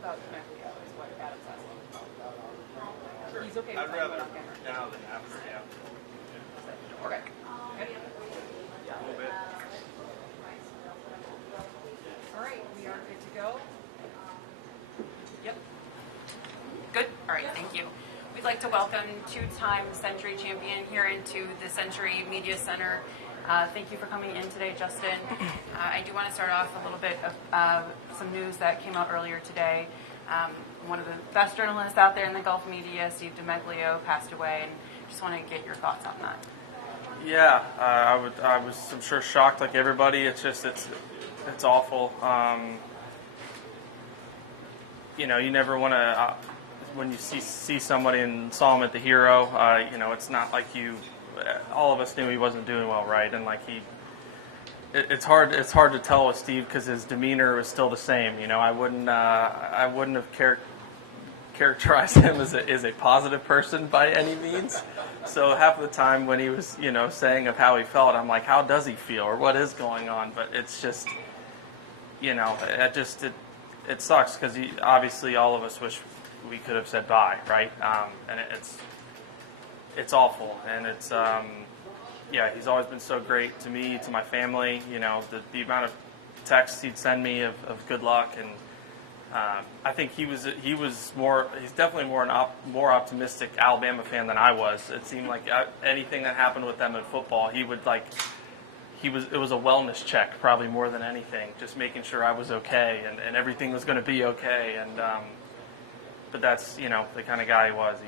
about Mexico is what Adam's asking. Sure. He's okay with I'd talking rather about camera. now than after. Yeah. Okay. A little bit. All right, we are good to go. Yep. Good. All right. Thank you. We'd like to welcome two-time Sentry champion here into the Sentry Media Center. Thank you for coming in today, Justin. I do want to start off a little bit of some news that came out earlier today. One of the best journalists out there in the golf media, Steve DiMeglio, passed away, and just want to get your thoughts on that. Yeah, I'm sure shocked like everybody. It's awful. You never want to when you see somebody and saw him at the Hero. It's not like all of us knew he wasn't doing well, right? And like it's hard to tell with Steve because his demeanor was still the same. I wouldn't have characterized him as a positive person by any means. So half of the time when he was, saying of how he felt, I'm like, how does he feel or what is going on? But it's just, it sucks because obviously all of us wish we could have said bye, right? And it's awful. And it's, he's always been so great to me, to my family. The amount of texts he'd send me of good luck, and I think he's definitely more optimistic Alabama fan than I was. It seemed like anything that happened with them in football, it was a wellness check probably more than anything, just making sure I was okay and everything was going to be okay. And but that's the kind of guy he was.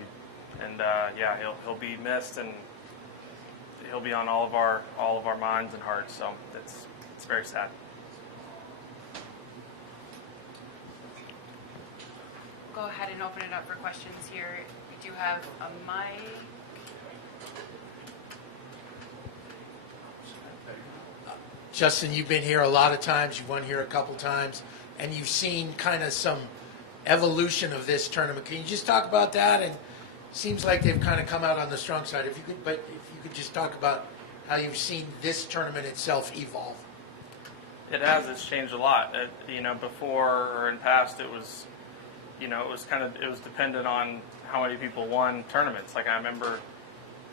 He'll be missed, and he'll be on all of our minds and hearts. So it's very sad. Go ahead and open it up for questions here. We do have a mic. Justin, you've been here a lot of times. You've won here a couple times, and you've seen kind of some evolution of this tournament. Can you just talk about that? And it seems like they've kind of come out on the strong side. If you could just talk about how you've seen this tournament itself evolve. It has. It's changed a lot. Before or in past, it was. It was dependent on how many people won tournaments. Like I remember,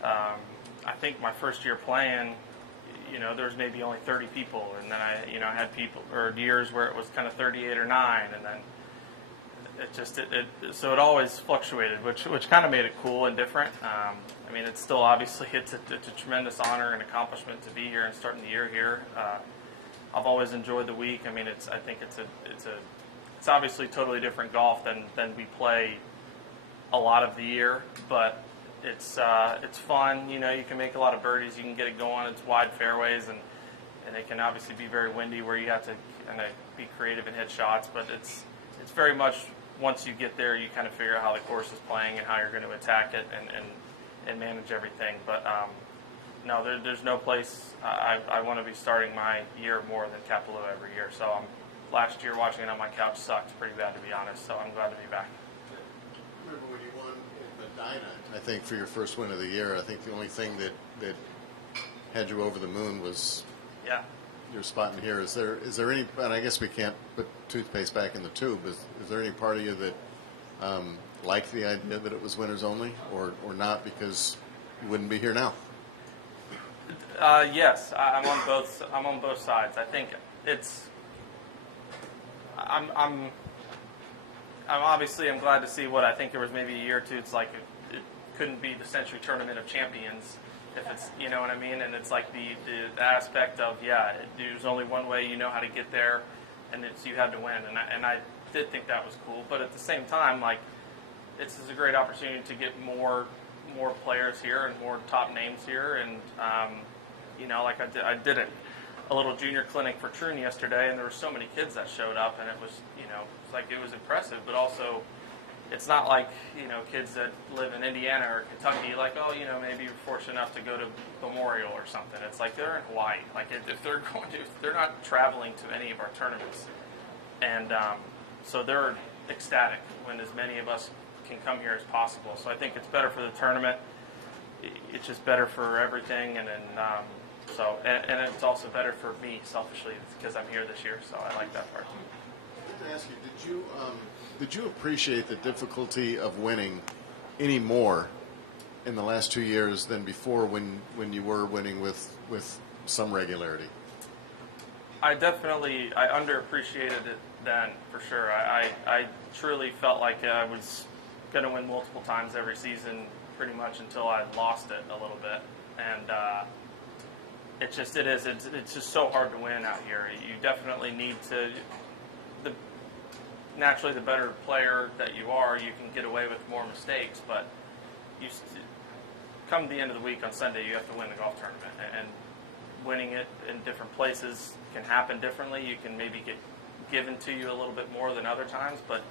I think my first year playing, there was maybe only 30 people, and then I had people or years where it was kind of 38 or 9, and then so it always fluctuated, which kind of made it cool and different. It's still obviously it's a tremendous honor and accomplishment to be here and starting the year here. I've always enjoyed the week. I think it's obviously totally different golf than we play a lot of the year, but it's fun. You can make a lot of birdies. You can get it going. It's wide fairways, and it can obviously be very windy where you have to kind of be creative and hit shots. But it's very much once you get there, you kind of figure out how the course is playing and how you're going to attack it and manage everything. But no, there's no place I want to be starting my year more than Kapalua every year. So last year watching it on my couch sucked pretty bad, to be honest, so I'm glad to be back. I remember when you won in Medina, I think, for your first win of the year. I think the only thing that had you over the moon was your spot in here. Is there any, and I guess we can't put toothpaste back in the tube, is there any part of you that liked the idea that it was winners only, or not, because you wouldn't be here now? Yes, I'm on both sides. I think it's I'm glad to see what I think there was maybe a year or two. It's like it couldn't be the Sentry Tournament of Champions if it's, you know what I mean? And it's like the aspect of, there's only one way you know how to get there, and it's you had to win. And I did think that was cool. But at the same time, like, this is a great opportunity to get more players here and more top names here. And, I did a little junior clinic for Troon yesterday, and there were so many kids that showed up, and it was, it was impressive, but also it's not like, kids that live in Indiana or Kentucky, like, maybe you're fortunate enough to go to Memorial or something. It's like they're in Hawaii. Like, if they're not traveling to any of our tournaments. And so they're ecstatic when as many of us can come here as possible. So I think it's better for the tournament. It's just better for everything, and then and it's also better for me selfishly because I'm here this year. So I like that part too. I have to ask you, did you Did you appreciate the difficulty of winning any more in the last 2 years than before when you were winning with some regularity? I underappreciated it then, for sure. I truly felt like I was going to win multiple times every season, pretty much until I lost it a little bit. And it's just so hard to win out here. You definitely need to. Naturally, the better player that you are, you can get away with more mistakes. But come the end of the week on Sunday, you have to win the golf tournament, and winning it in different places can happen differently. You can maybe get given to you a little bit more than other times, but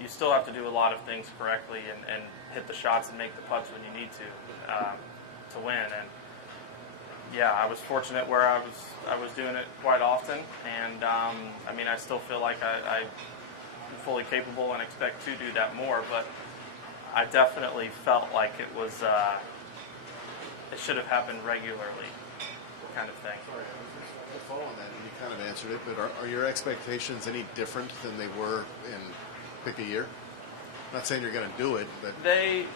you still have to do a lot of things correctly and hit the shots and make the putts when you need to win. And yeah, I was fortunate where I was doing it quite often, and I still feel like I'm fully capable and expect to do that more, but I definitely felt like it should have happened regularly, kind of thing. Sorry, to follow on that, and you kind of answered it, but are your expectations any different than they were in pick a year? I'm not saying you're going to do it, but They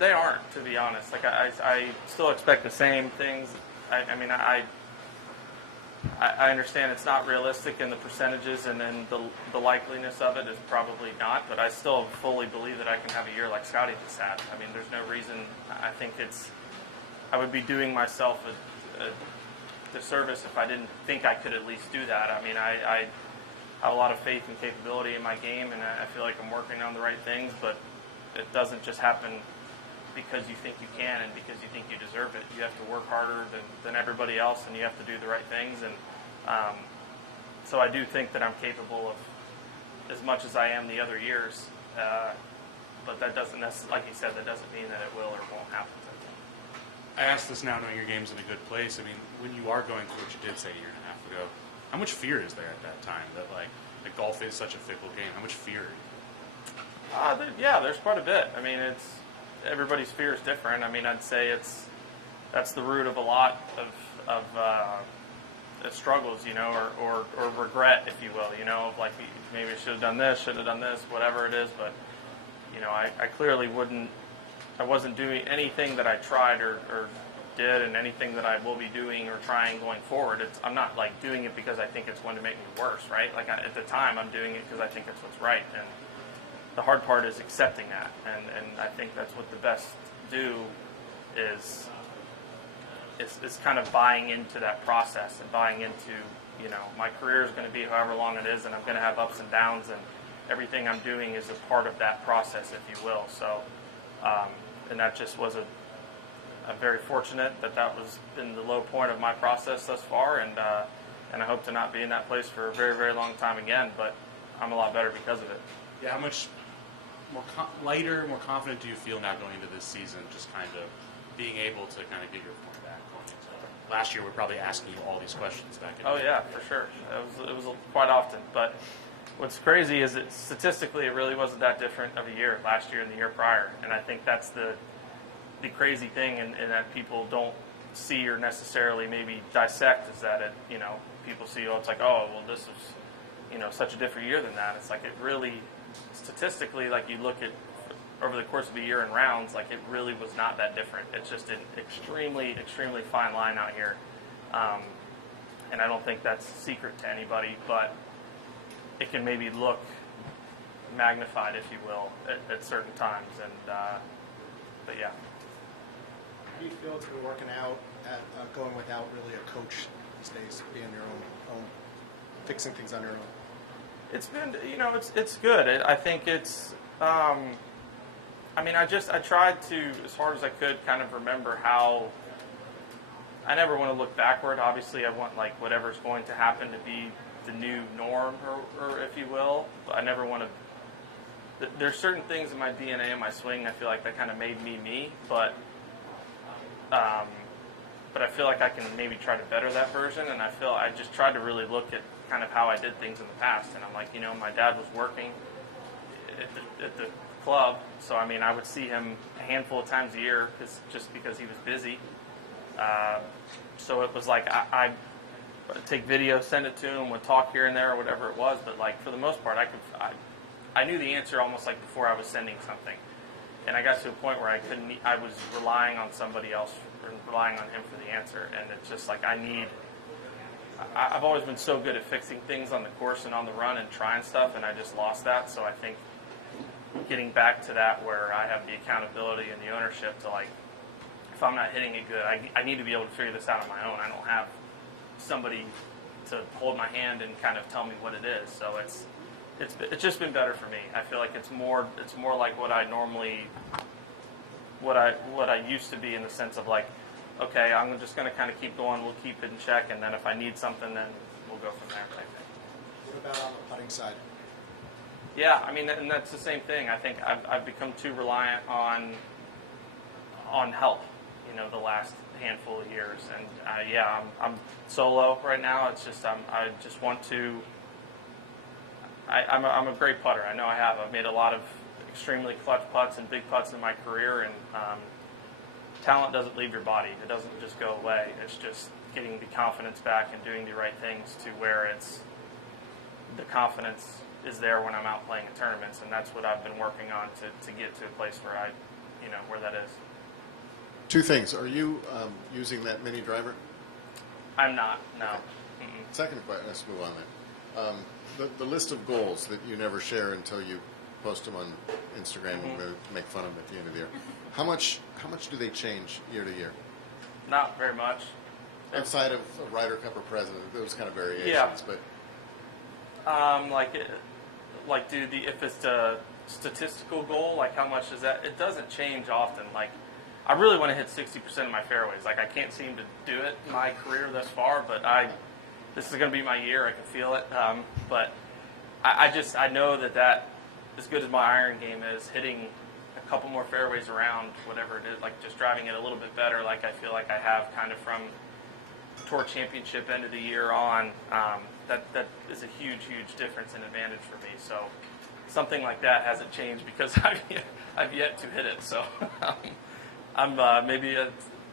aren't, to be honest. Like I still expect the same things. I understand it's not realistic in the percentages, and then the likeliness of it is probably not. But I still fully believe that I can have a year like Scotty just had. I mean, there's no reason. I think I would be doing myself a disservice if I didn't think I could at least do that. I mean, I have a lot of faith and capability in my game, and I feel like I'm working on the right things. But it doesn't just happen because you think you can and because you think you deserve it. You have to work harder than everybody else, and you have to do the right things. And so I do think that I'm capable of as much as I am the other years. But that doesn't necessarily, like you said, that doesn't mean that it will or won't happen. I ask this now knowing your game's in a good place. I mean, when you are going through what you did say a year and a half ago, how much fear is there at that time that golf is such a fickle game? How much fear? There's quite a bit. I mean, everybody's fear is different. I mean, I'd say that's the root of a lot of struggles, or regret, if you will, of like maybe I should have done this, whatever it is. But I clearly I wasn't doing anything that I tried or did, and anything that I will be doing or trying going forward. I'm not like doing it because I think it's going to make me worse, right? Like at the time, I'm doing it because I think it's what's right. And the hard part is accepting that, and I think that's what the best do is kind of buying into that process and buying into, my career is going to be however long it is, and I'm going to have ups and downs, and everything I'm doing is a part of that process, if you will. So, and that just was I'm very fortunate that was in the low point of my process thus far, and I hope to not be in that place for a very, very long time again, but I'm a lot better because of it. Yeah, how much more lighter, more confident do you feel now going into this season, just kind of being able to kind of get your point back going into it? Last year, we're probably asking you all these questions back in. Oh, yeah, for sure. It was quite often. But what's crazy is that statistically, it really wasn't that different of a year last year and the year prior. And I think that's the crazy thing, and that people don't see or necessarily maybe dissect, is that people see, it's like, oh, well, this is, such a different year than that. It's like it really, statistically, like you look at over the course of a year in rounds, like it really was not that different. It's just an extremely, extremely fine line out here. And I don't think that's a secret to anybody, but it can maybe look magnified, if you will, at certain times. And but yeah. How do you feel it's been working out at going without really a coach these days, being your own fixing things on your own? It's been, it's good. I think it's, I tried to, as hard as I could, kind of remember how, I never want to look backward. Obviously, I want, like, whatever's going to happen to be the new norm, or if you will. But I never want to, there's certain things in my DNA and my swing, I feel like that kind of made me, but I feel like I can maybe try to better that version, and I just tried to really look at kind of how I did things in the past, and I'm like, my dad was working at the club, so I would see him a handful of times a year just because he was busy. So it was like I take video, send it to him, would talk here and there or whatever it was, but like for the most part, I knew the answer almost like before I was sending something. And I got to a point where I was relying on somebody else, or relying on him for the answer. And it's just like I've always been so good at fixing things on the course and on the run and trying stuff, and I just lost that. So I think getting back to that where I have the accountability and the ownership to, like, if I'm not hitting it good, I need to be able to figure this out on my own. I don't have somebody to hold my hand and kind of tell me what it is. So it's just been better for me. I feel like it's more like what I used to be, in the sense of, like, okay, I'm just going to kind of keep going. We'll keep it in check, and then if I need something, then we'll go from there, type thing. What about on the putting side? Yeah, I mean, and that's the same thing. I think I've become too reliant on help, the last handful of years. And I'm solo right now. It's just I just want to. I'm a great putter. I know I have. I've made a lot of extremely clutch putts and big putts in my career, and talent doesn't leave your body. It doesn't just go away. It's just getting the confidence back and doing the right things to where the confidence is there when I'm out playing in tournaments, and that's what I've been working on to get to a place where where that is. Two things. Are you using that mini driver? I'm not, no. Okay. Second question, let's move on then. The list of goals that you never share until you post them on Instagram and make fun of them at the end of the year. How much do they change year to year? Not very much. Outside of a Ryder Cup or President, those kind of variations, yeah. But if it's a statistical goal, like how much is that? It doesn't change often. Like, I really want to hit 60% of my fairways. Like, I can't seem to do it in my career thus far, but this is going to be my year. I can feel it. But I know that as good as my iron game is, hitting a couple more fairways around, whatever it is, like just driving it a little bit better, like I feel like I have kind of from Tour Championship end of the year on, that is a huge difference in advantage for me. So something like that hasn't changed because I've yet to hit it. So maybe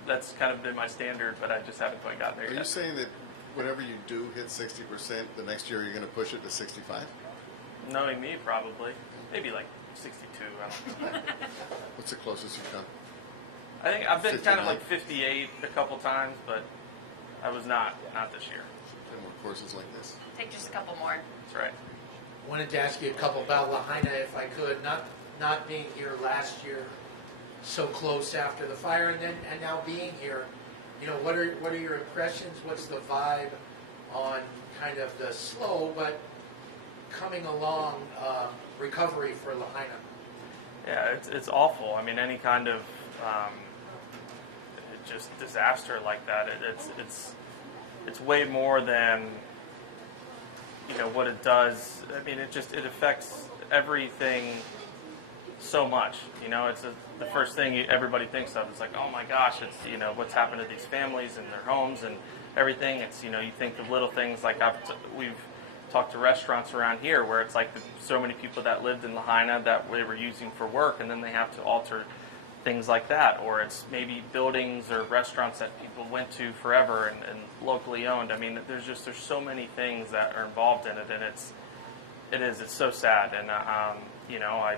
that's kind of been my standard, but I just haven't quite gotten there yet. Are you saying that whenever you do hit 60%, the next year you're going to push it to 65? Knowing me, probably. Maybe like 62. I don't know. What's the closest you've come? I think I've been 59? kind of like 58 a couple times, but I was not this year. And more courses like this. Take just a couple more. That's right. Wanted to ask you a couple about Lahaina, if I could. Not being here last year, so close after the fire, and now being here. What are your impressions? What's the vibe on kind of the slow but coming along recovery for Lahaina? Yeah, it's awful. I mean, any kind of just disaster like that, it's way more than what it does. I mean, it affects everything so much. It's the first thing everybody thinks of. It's like, oh my gosh, it's what's happened to these families and their homes and everything. It's you think of little things like we've talked to restaurants around here where it's like so many people that lived in Lahaina that they were using for work, and then they have to alter things like that, or it's maybe buildings or restaurants that people went to forever and locally owned. I mean, there's so many things that are involved in it, and it's so sad. And I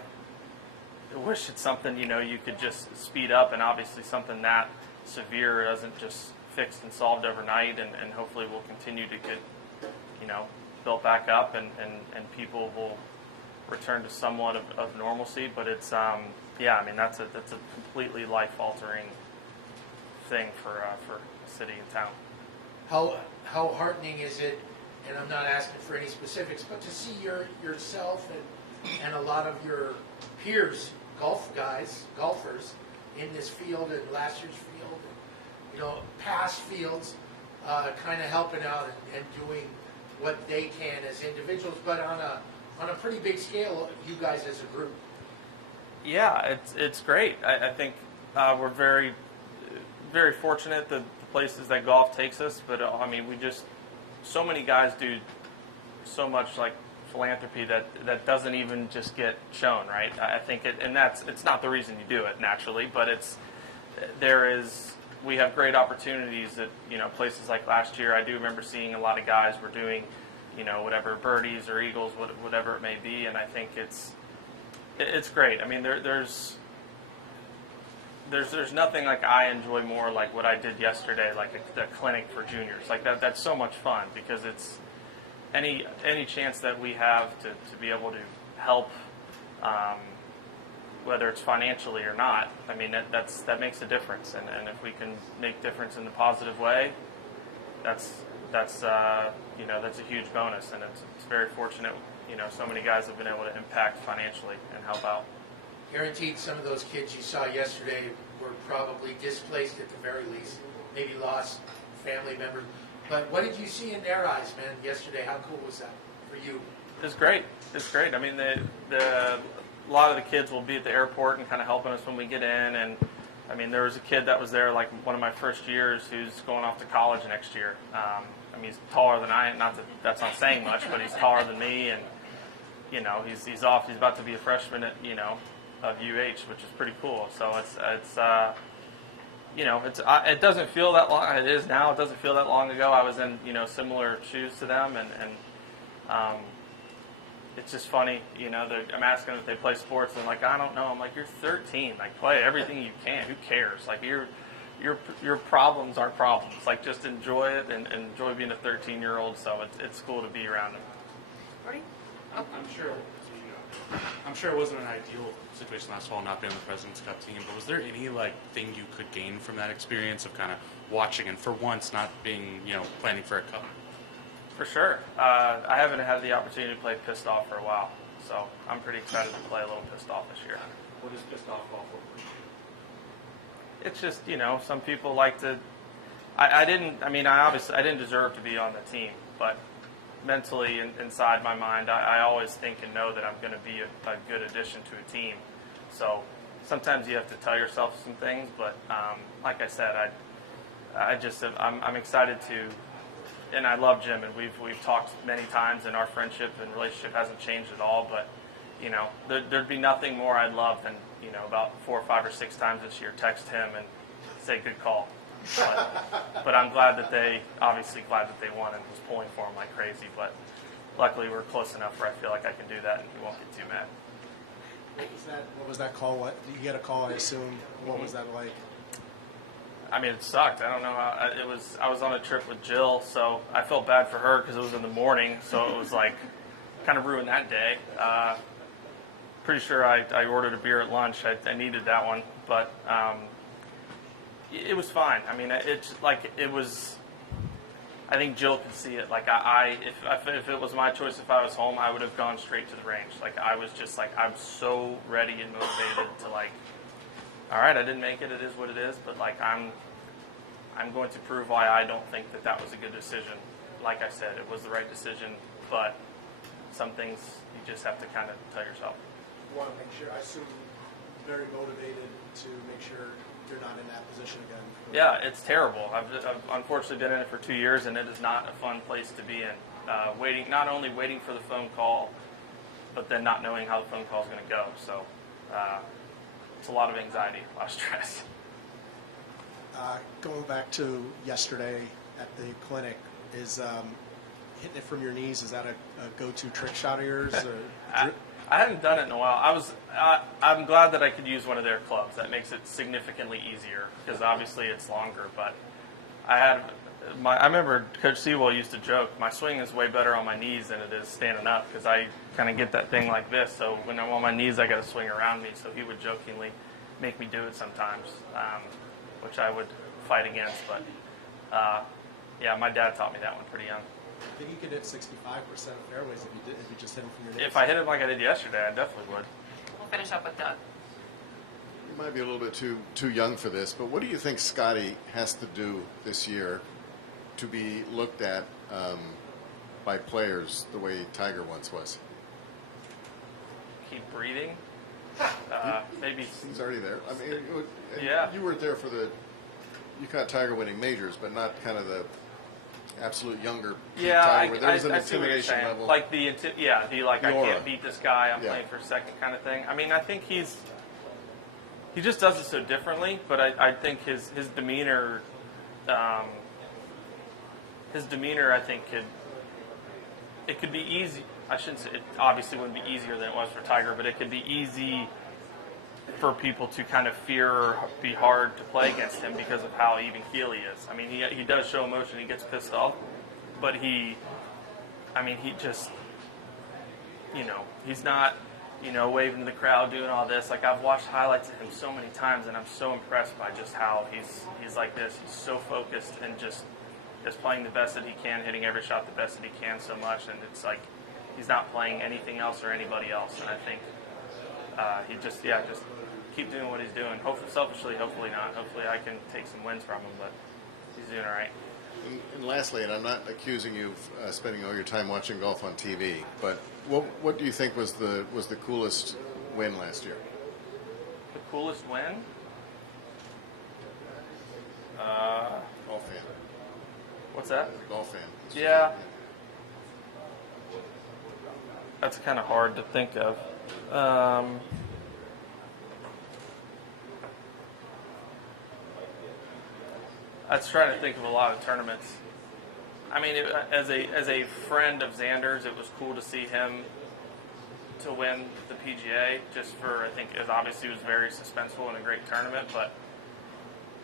wish it's something you could just speed up, and obviously something that severe doesn't just fixed and solved overnight, and hopefully we'll continue to get built back up, and people will return to somewhat of normalcy. But it's I mean, that's a completely life-altering thing for a city and town. How heartening is it, and I'm not asking for any specifics, but to see yourself and a lot of your peers, golfers in this field and last year's field, past fields, kind of helping out and doing what they can as individuals, but on a pretty big scale, you guys as a group. Yeah, it's great. I think we're very, very fortunate the places that golf takes us. But I mean, so many guys do so much like philanthropy that doesn't even just get shown, right? I think it's not the reason you do it naturally, but we have great opportunities at places like last year. I do remember seeing a lot of guys were doing whatever birdies or eagles, whatever it may be. And I think it's great. I mean, there's nothing like I enjoy more like what I did yesterday, like the clinic for juniors. Like that's so much fun because it's any chance that we have to be able to help, whether it's financially or not. I mean, that makes a difference, and if we can make difference in the positive way, that's a huge bonus, and it's very fortunate. So many guys have been able to impact financially and help out. Guaranteed some of those kids you saw yesterday were probably displaced at the very least, maybe lost family members. But what did you see in their eyes, man, yesterday? How cool was that for you? It's great. It's great. I mean, a lot of the kids will be at the airport and kind of helping us when we get in. And, I mean, there was a kid that was there like one of my first years who's going off to college next year. I mean, he's taller than I am. Not that that's not saying much, but he's taller than me. And, he's off. He's about to be a freshman at, of UH, which is pretty cool. So it doesn't feel that long. It is now. It doesn't feel that long ago. I was in, similar shoes to them, and it's just funny. I'm asking if they play sports, and like, I don't know. I'm like, you're 13. Like, play everything you can. Who cares? Like, your problems are problems. Like, just enjoy it and enjoy being a 13-year-old. So it's cool to be around them. Gordy? I'm sure it wasn't an ideal situation last fall not being on the President's Cup team, but was there any thing you could gain from that experience of kind of watching and for once not being planning for a cup? For sure. I haven't had the opportunity to play pissed off for a while, so I'm pretty excited to play a little pissed off this year. What is pissed off call for? It's just some people like to. I didn't deserve to be on the team, but mentally inside my mind, I always think and know that I'm going to be a good addition to a team. So sometimes you have to tell yourself some things, but like I said, I'm excited to, and I love Jim, and we've talked many times, and our friendship and relationship hasn't changed at all. But there'd be nothing more I'd love than about 4 or 5 or 6 times this year text him and say good call. But I'm glad that they won and was pulling for him like crazy. But luckily we're close enough where I feel like I can do that and he won't get too mad. What was that call? What did you get a call? I assume. What was that like? I mean, it sucked. I don't know how it was. I was on a trip with Jill, so I felt bad for her because it was in the morning. So it was like kind of ruined that day. Pretty sure I ordered a beer at lunch. I needed that one, but. It was fine. I mean, it was. I think Jill could see it. Like if it was my choice, if I was home, I would have gone straight to the range. Like I was just like I'm so ready and motivated to like. All right, I didn't make it. It is what it is. But like I'm going to prove why I don't think that was a good decision. Like I said, it was the right decision. But some things you just have to kind of tell yourself. You want to make sure. I assume very motivated to make sure you're not in that position again. Yeah, it's terrible. I've unfortunately been in it for 2 years, and it is not a fun place to be in. Not only waiting for the phone call, but then not knowing how the phone call is going to go. So it's a lot of anxiety, a lot of stress. Going back to yesterday at the clinic, is hitting it from your knees, is that a go-to trick shot of yours? I hadn't done it in a while. I'm glad that I could use one of their clubs. That makes it significantly easier because obviously it's longer. But I remember Coach Sewell used to joke, my swing is way better on my knees than it is standing up because I kind of get that thing like this. So when I'm on my knees, I got to swing around me. So he would jokingly make me do it sometimes, which I would fight against. But yeah, my dad taught me that one pretty young. I think you could hit 65% of fairways if you just hit them from your knees. If I hit him like I did yesterday, I definitely would. We'll finish up with Doug. You might be a little bit too young for this, but what do you think Scotty has to do this year to be looked at by players the way Tiger once was? Keep breathing. Maybe he's already there. I mean, yeah. You weren't there for you caught Tiger winning majors, but not kind of the absolute younger Tiger. There was an intimidation level. Like I can't beat this guy. I'm playing for second kind of thing. I mean, I think he just does it so differently. But I think his demeanor, I think it could be easy. I shouldn't say it obviously wouldn't be easier than it was for Tiger, but it could be easy for people to kind of fear or be hard to play against him because of how even keel he is. I mean, he does show emotion. He gets pissed off, but he just, he's not, waving to the crowd, doing all this. Like, I've watched highlights of him so many times, and I'm so impressed by just how he's like this. He's so focused and just playing the best that he can, hitting every shot the best that he can so much, and it's like he's not playing anything else or anybody else. And I think he just keep doing what he's doing. Hopefully, selfishly, hopefully not. Hopefully I can take some wins from him, but he's doing all right. And lastly, and I'm not accusing you of spending all your time watching golf on TV, but what do you think was the coolest win last year? The coolest win? Golf fan. What's that? Golf fan. Yeah. That's kind of hard to think of. I was trying to think of a lot of tournaments. I mean, as a friend of Xander's, it was cool to see him to win the PGA. Just for, I think, it obviously was very suspenseful and a great tournament, but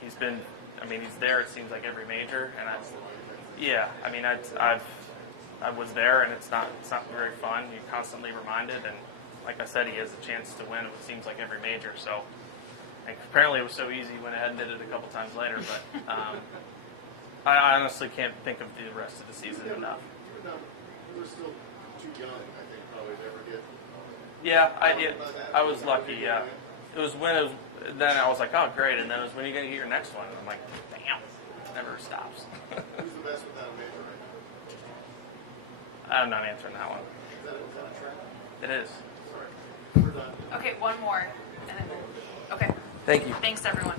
he's been. I mean, he's there. It seems like every major, and I was there, and it's not very fun. You're constantly reminded, and like I said, he has a chance to win. It seems like every major. So, and apparently, it was so easy. He went ahead and did it a couple times later, but I honestly can't think of the rest of the season enough. You were still too young, I think, probably to ever get. Yeah, I was lucky. Yeah, it was when it was. Then I was like, oh, great, and then it was when are you gonna get your next one? And I'm like, damn, it never stops. Who's the best without a major right I'm not answering that one. now? Is that a trend? It is. Sorry. We're done. Okay, one more. And then okay. Thank you. Thanks, everyone.